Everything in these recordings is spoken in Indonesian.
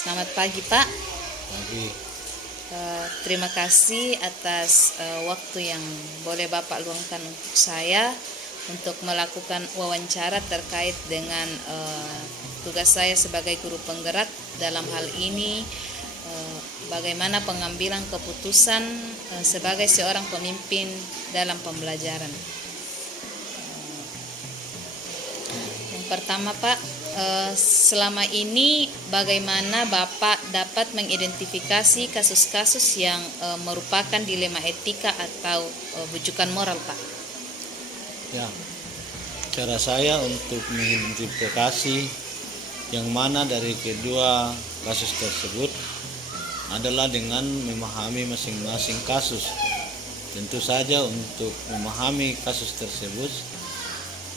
Selamat pagi Pak. Pagi. Terima kasih atas waktu yang boleh Bapak luangkan untuk saya untuk melakukan wawancara terkait dengan tugas saya sebagai guru penggerak dalam hal ini bagaimana pengambilan keputusan sebagai seorang pemimpin dalam pembelajaran. Yang pertama Pak, selama ini bagaimana Bapak dapat mengidentifikasi kasus-kasus yang merupakan dilema etika atau bujukan moral Pak? Ya, cara saya untuk mengidentifikasi yang mana dari kedua kasus tersebut adalah dengan memahami masing-masing kasus. Tentu saja untuk memahami kasus tersebut,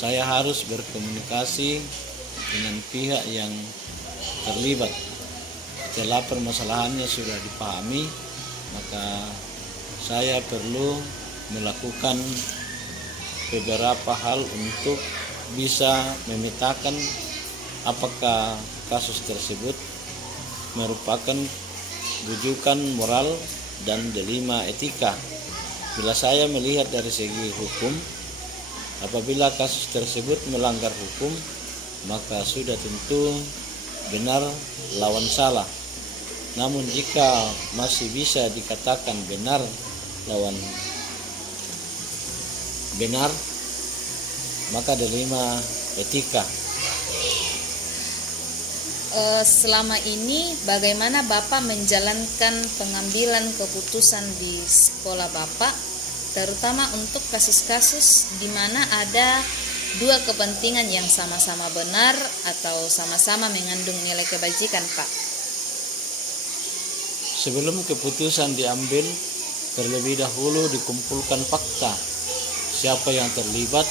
saya harus berkomunikasi dengan pihak yang terlibat. Setelah permasalahannya sudah dipahami, maka saya perlu melakukan beberapa hal untuk bisa memetakan apakah kasus tersebut merupakan rujukan moral dan dilema etika. Bila saya melihat dari segi hukum, apabila kasus tersebut melanggar hukum, maka sudah tentu benar lawan salah. Namun jika masih bisa dikatakan benar lawan benar, maka dilema etika. Selama ini bagaimana Bapak menjalankan pengambilan keputusan di sekolah Bapak, terutama untuk kasus-kasus di mana ada dua kepentingan yang sama-sama benar atau sama-sama mengandung nilai kebajikan Pak? Sebelum keputusan diambil, terlebih dahulu dikumpulkan fakta, siapa yang terlibat,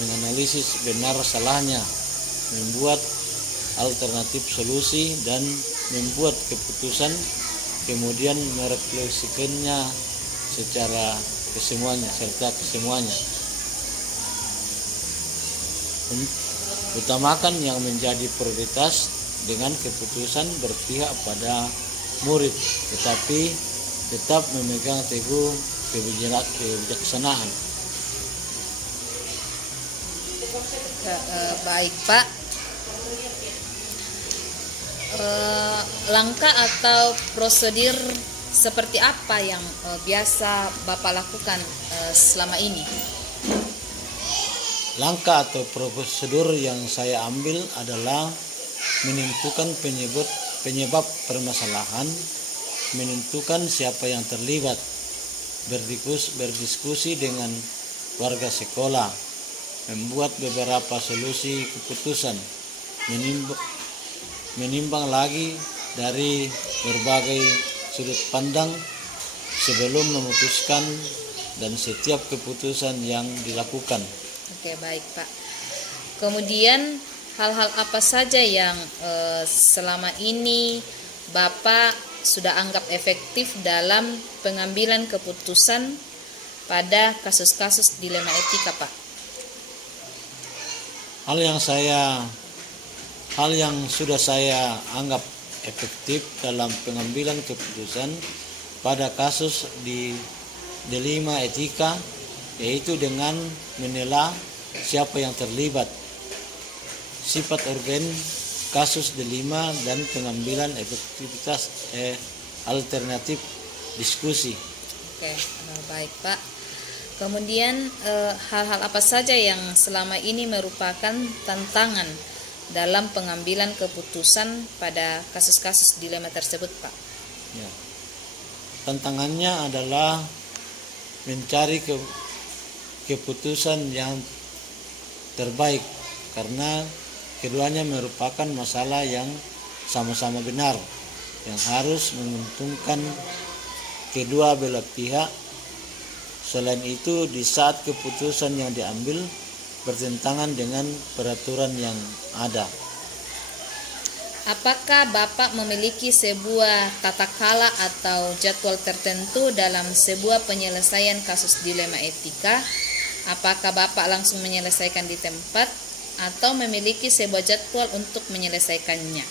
menganalisis benar salahnya, membuat alternatif solusi dan membuat keputusan, kemudian merefleksikannya secara kesemuanya. Utamakan yang menjadi prioritas dengan keputusan berpihak pada murid, tetapi tetap memegang teguh kebijaksanaan. Baik Pak. Langkah atau prosedur seperti apa yang biasa Bapak lakukan selama ini? Langkah atau prosedur yang saya ambil adalah menentukan penyebab permasalahan, menentukan siapa yang terlibat, berdiskusi dengan warga sekolah, membuat beberapa solusi keputusan, menimbang lagi dari berbagai sudut pandang sebelum memutuskan dan setiap keputusan yang dilakukan. Oke, baik Pak. Kemudian hal-hal apa saja yang selama ini Bapak sudah anggap efektif dalam pengambilan keputusan pada kasus-kasus dilema etika Pak? Hal yang sudah saya anggap efektif dalam pengambilan keputusan pada kasus di dilema etika, yaitu dengan menilai siapa yang terlibat, sifat organ kasus dilema, dan pengambilan efektivitas alternatif diskusi. Oke, baik Pak. Kemudian hal-hal apa saja yang selama ini merupakan tantangan dalam pengambilan keputusan pada kasus-kasus dilema tersebut Pak? Ya. Tantangannya adalah mencari keputusan yang terbaik, karena keduanya merupakan masalah yang sama-sama benar, yang harus menguntungkan kedua belah pihak. Selain itu, di saat keputusan yang diambil bertentangan dengan peraturan yang ada. Apakah Bapak memiliki sebuah tata kala atau jadwal tertentu dalam sebuah penyelesaian kasus dilema etika? Apakah Bapak langsung menyelesaikan di tempat atau memiliki sebuah jadwal untuk menyelesaikannya?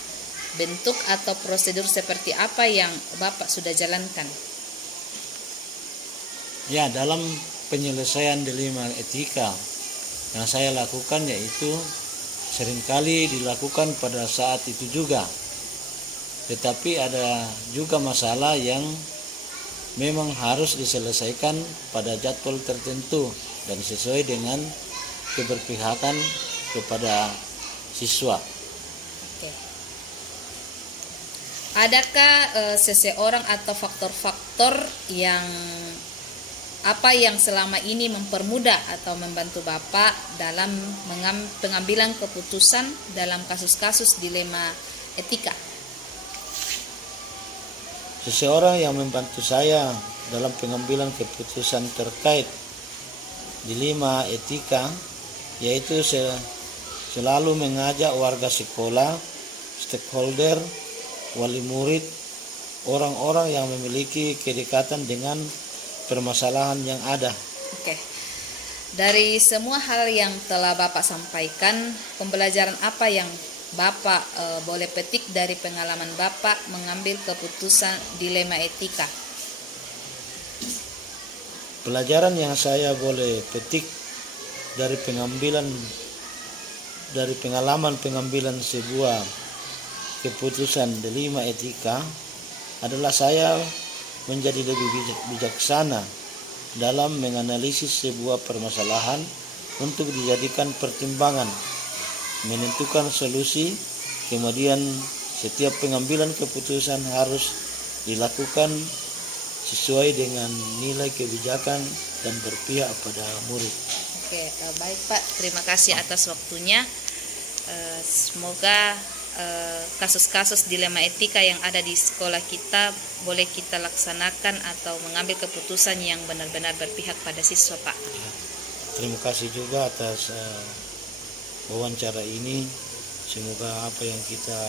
bentuk atau prosedur seperti apa yang Bapak sudah jalankan? Ya, dalam penyelesaian dilema etika yang saya lakukan yaitu seringkali dilakukan pada saat itu juga. Tetapi ada juga masalah yang memang harus diselesaikan pada jadwal tertentu dan sesuai dengan keberpihakan kepada siswa. Oke. Adakah seseorang atau faktor-faktor yang selama ini mempermudah atau membantu Bapak dalam pengambilan keputusan dalam kasus-kasus dilema etika? Seseorang yang membantu saya dalam pengambilan keputusan terkait dilema etika yaitu selalu mengajak warga sekolah, stakeholder, wali murid, orang-orang yang memiliki kedekatan dengan permasalahan yang ada. Oke. Dari semua hal yang telah Bapak sampaikan, pembelajaran apa yang Bapak boleh petik dari pengalaman Bapak mengambil keputusan dilema etika? Pelajaran yang saya boleh petik dari pengalaman pengambilan sebuah keputusan dilema etika adalah saya menjadi lebih bijaksana dalam menganalisis sebuah permasalahan untuk dijadikan pertimbangan, menentukan solusi, kemudian setiap pengambilan keputusan harus dilakukan sesuai dengan nilai kebijakan dan berpihak pada murid. Oke, baik Pak, terima kasih atas waktunya. Semoga kasus-kasus dilema etika yang ada di sekolah kita boleh kita laksanakan atau mengambil keputusan yang benar-benar berpihak pada siswa, Pak. Terima kasih juga atas wawancara ini. Semoga apa yang kita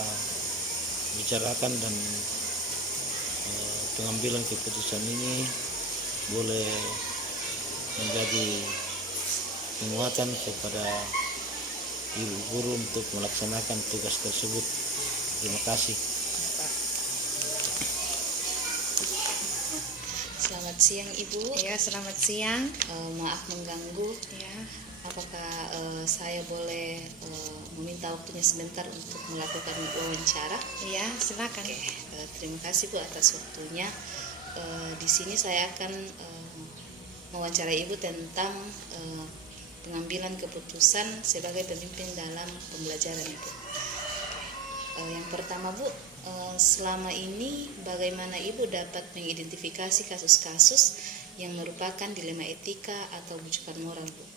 bicarakan dan pengambilan keputusan ini boleh menjadi penguatan kepada ibu guru untuk melaksanakan tugas tersebut. Terima kasih. Selamat siang Ibu. Ya, selamat siang. Maaf mengganggu. Ya, Apakah saya boleh meminta waktunya sebentar untuk melakukan wawancara? ya, silakan. Oke, terima kasih Bu atas waktunya. Di sini saya akan mewawancarai Ibu tentang pengambilan keputusan sebagai pemimpin dalam pembelajaran Ibu. Yang pertama Bu, selama ini bagaimana Ibu dapat mengidentifikasi kasus-kasus yang merupakan dilema etika atau bujukan moral Bu?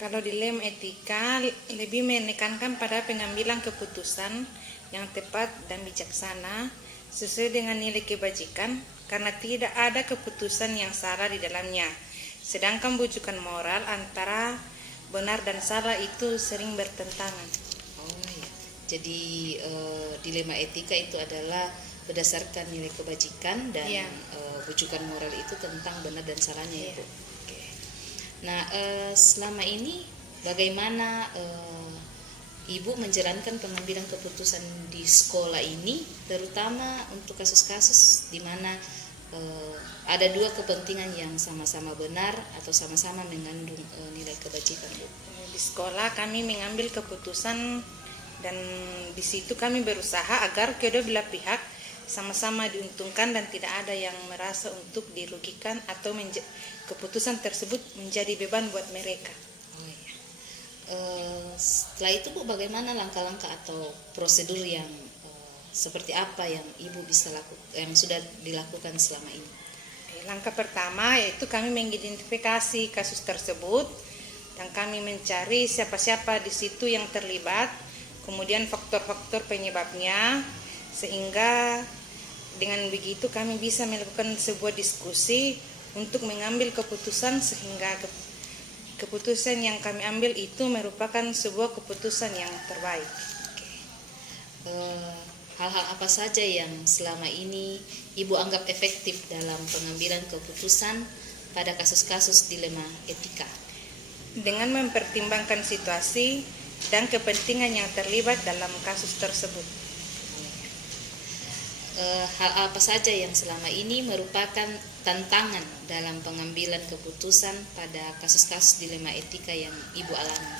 Kalau dilema etika lebih menekankan pada pengambilan keputusan yang tepat dan bijaksana sesuai dengan nilai kebajikan karena tidak ada keputusan yang salah di dalamnya. Sedangkan bujukan moral antara benar dan salah itu sering bertentangan. Oh ya, jadi dilema etika itu adalah berdasarkan nilai kebajikan dan Ya. bujukan moral itu tentang benar dan salahnya Ya. Ibu. Oke. Nah, selama ini bagaimana Ibu menjalankan pengambilan keputusan di sekolah ini, terutama untuk kasus-kasus di mana ada dua kepentingan yang sama-sama benar atau sama-sama mengandung nilai kebajikan Bu? Di sekolah kami mengambil keputusan dan di situ kami berusaha agar kedua belah pihak sama-sama diuntungkan dan tidak ada yang merasa untuk dirugikan atau keputusan tersebut menjadi beban buat mereka. Oh iya. Setelah itu Bu, bagaimana langkah-langkah atau prosedur yang seperti apa yang Ibu bisa lakukan, yang sudah dilakukan selama ini? Langkah pertama yaitu kami mengidentifikasi kasus tersebut dan kami mencari siapa-siapa di situ yang terlibat, kemudian faktor-faktor penyebabnya, sehingga dengan begitu kami bisa melakukan sebuah diskusi untuk mengambil keputusan sehingga keputusan yang kami ambil itu merupakan sebuah keputusan yang terbaik. Hal-hal apa saja yang selama ini Ibu anggap efektif dalam pengambilan keputusan pada kasus-kasus dilema etika? Dengan mempertimbangkan situasi dan kepentingan yang terlibat dalam kasus tersebut. hal apa saja yang selama ini merupakan tantangan dalam pengambilan keputusan pada kasus-kasus dilema etika yang Ibu alami?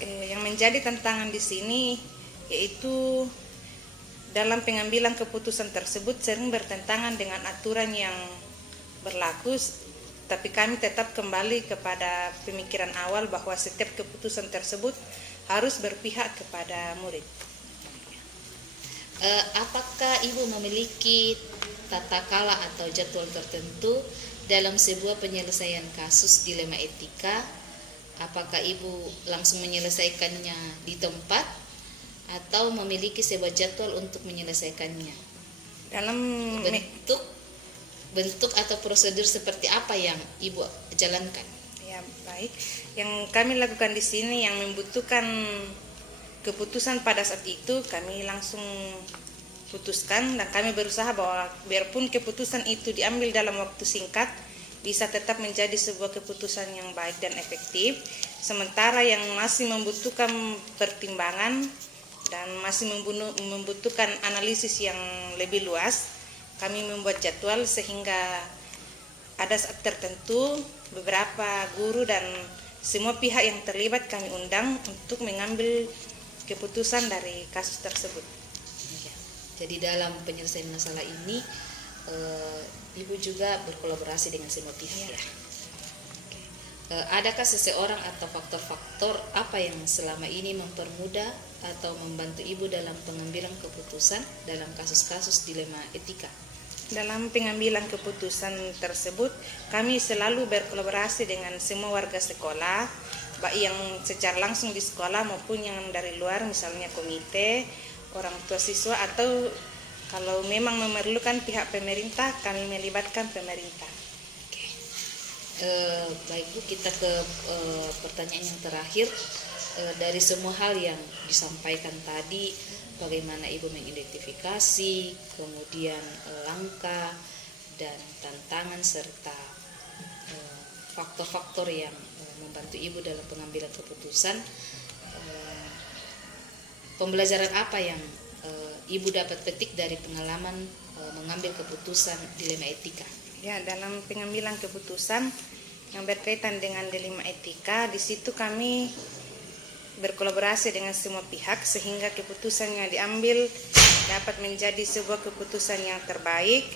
Yang menjadi tantangan di sini yaitu dalam pengambilan keputusan tersebut sering bertentangan dengan aturan yang berlaku, tapi kami tetap kembali kepada pemikiran awal bahwa setiap keputusan tersebut harus berpihak kepada murid. Apakah Ibu memiliki tata kala atau jadwal tertentu dalam sebuah penyelesaian kasus dilema etika? Apakah Ibu langsung menyelesaikannya di tempat atau memiliki sebuah jadwal untuk menyelesaikannya? Dalam bentuk atau prosedur seperti apa yang Ibu jalankan? Ya, baik. Yang kami lakukan di sini yang membutuhkan keputusan pada saat itu kami langsung putuskan, dan kami berusaha bahwa biarpun keputusan itu diambil dalam waktu singkat bisa tetap menjadi sebuah keputusan yang baik dan efektif. Sementara yang masih membutuhkan pertimbangan dan masih membutuhkan analisis yang lebih luas, kami membuat jadwal sehingga ada saat tertentu beberapa guru dan semua pihak yang terlibat kami undang untuk mengambil keputusan dari kasus tersebut. Jadi dalam penyelesaian masalah ini Ibu juga berkolaborasi dengan semua pihak ya. Adakah seseorang atau faktor-faktor apa yang selama ini mempermudah atau membantu Ibu dalam pengambilan keputusan dalam kasus-kasus dilema etika? Dalam pengambilan keputusan tersebut kami selalu berkolaborasi dengan semua warga sekolah, baik yang secara langsung di sekolah maupun yang dari luar, misalnya komite, orang tua siswa, atau kalau memang memerlukan pihak pemerintah kami melibatkan pemerintah. Baik Bu, kita ke pertanyaan yang terakhir. Dari semua hal yang disampaikan tadi, bagaimana Ibu mengidentifikasi, kemudian langkah dan tantangan serta faktor-faktor yang membantu Ibu dalam pengambilan keputusan, pembelajaran apa yang Ibu dapat petik dari pengalaman mengambil keputusan dilema etika? Ya, dalam pengambilan keputusan yang berkaitan dengan dilema etika, di situ kami berkolaborasi dengan semua pihak sehingga keputusan yang diambil dapat menjadi sebuah keputusan yang terbaik,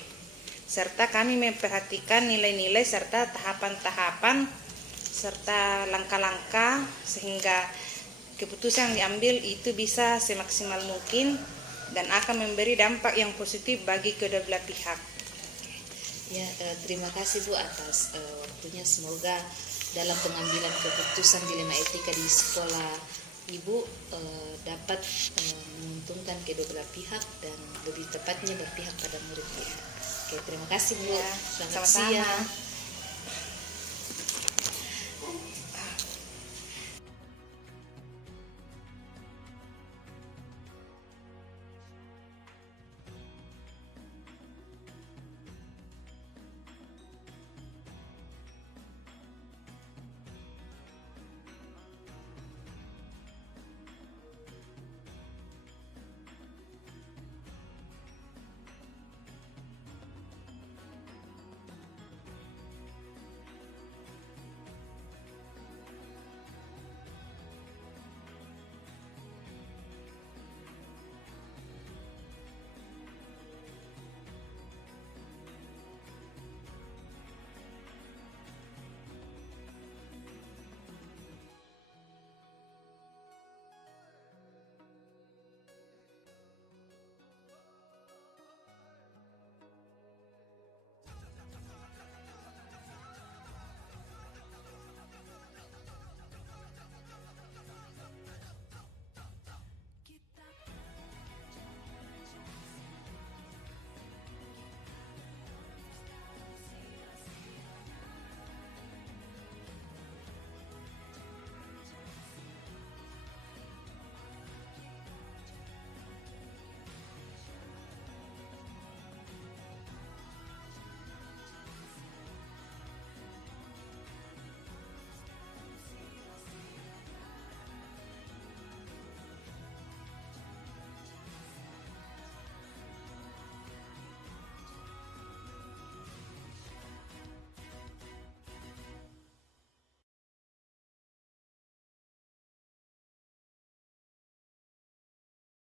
serta kami memperhatikan nilai-nilai serta tahapan-tahapan serta langkah-langkah sehingga keputusan yang diambil itu bisa semaksimal mungkin dan akan memberi dampak yang positif bagi kedua belah pihak. Ya, terima kasih Bu atas waktunya. Semoga dalam pengambilan keputusan dilema etika di sekolah Ibu dapat menguntungkan kedua belah pihak dan lebih tepatnya berpihak pada murid. Oke, terima kasih Bu. Ya, Selamat sama-sama. siang.